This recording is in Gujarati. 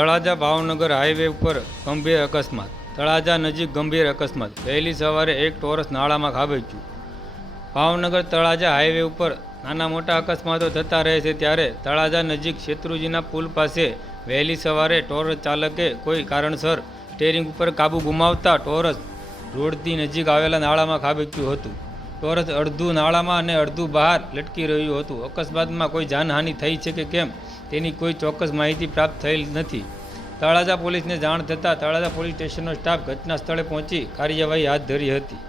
તળાજા ભાવનગર હાઈવે ઉપર ગંભીર અકસ્માત. તળાજા નજીક ગંભીર અકસ્માત. વહેલી સવારે એક ટોરસ નાળામાં ખાબક્યું. ભાવનગર તળાજા હાઈવે ઉપર નાના મોટા અકસ્માતો થતા રહે છે, ત્યારે તળાજા નજીક શેત્રુંજીના પુલ પાસે વહેલી સવારે ટોરસ ચાલકે કોઈ કારણસર સ્ટેરિંગ ઉપર કાબુ ગુમાવતા ટોરસ રોડથી નજીક આવેલા નાળામાં ખાબક્યું હતું. ટોરસ અડધું નાળામાં અને અડધું બહાર લટકી રહ્યું હતું. અકસ્માતમાં કોઈ જાનહાનિ થઈ છે કે કેમ તેની કોઈ ચોક્કસ માહિતી પ્રાપ્ત થયેલ નથી. તળાજા પોલીસને જાણ થતાં તળાજા પોલીસ સ્ટેશનનો સ્ટાફ ઘટના સ્થળે પહોંચી કાર્યવાહી હાથ ધરી હતી.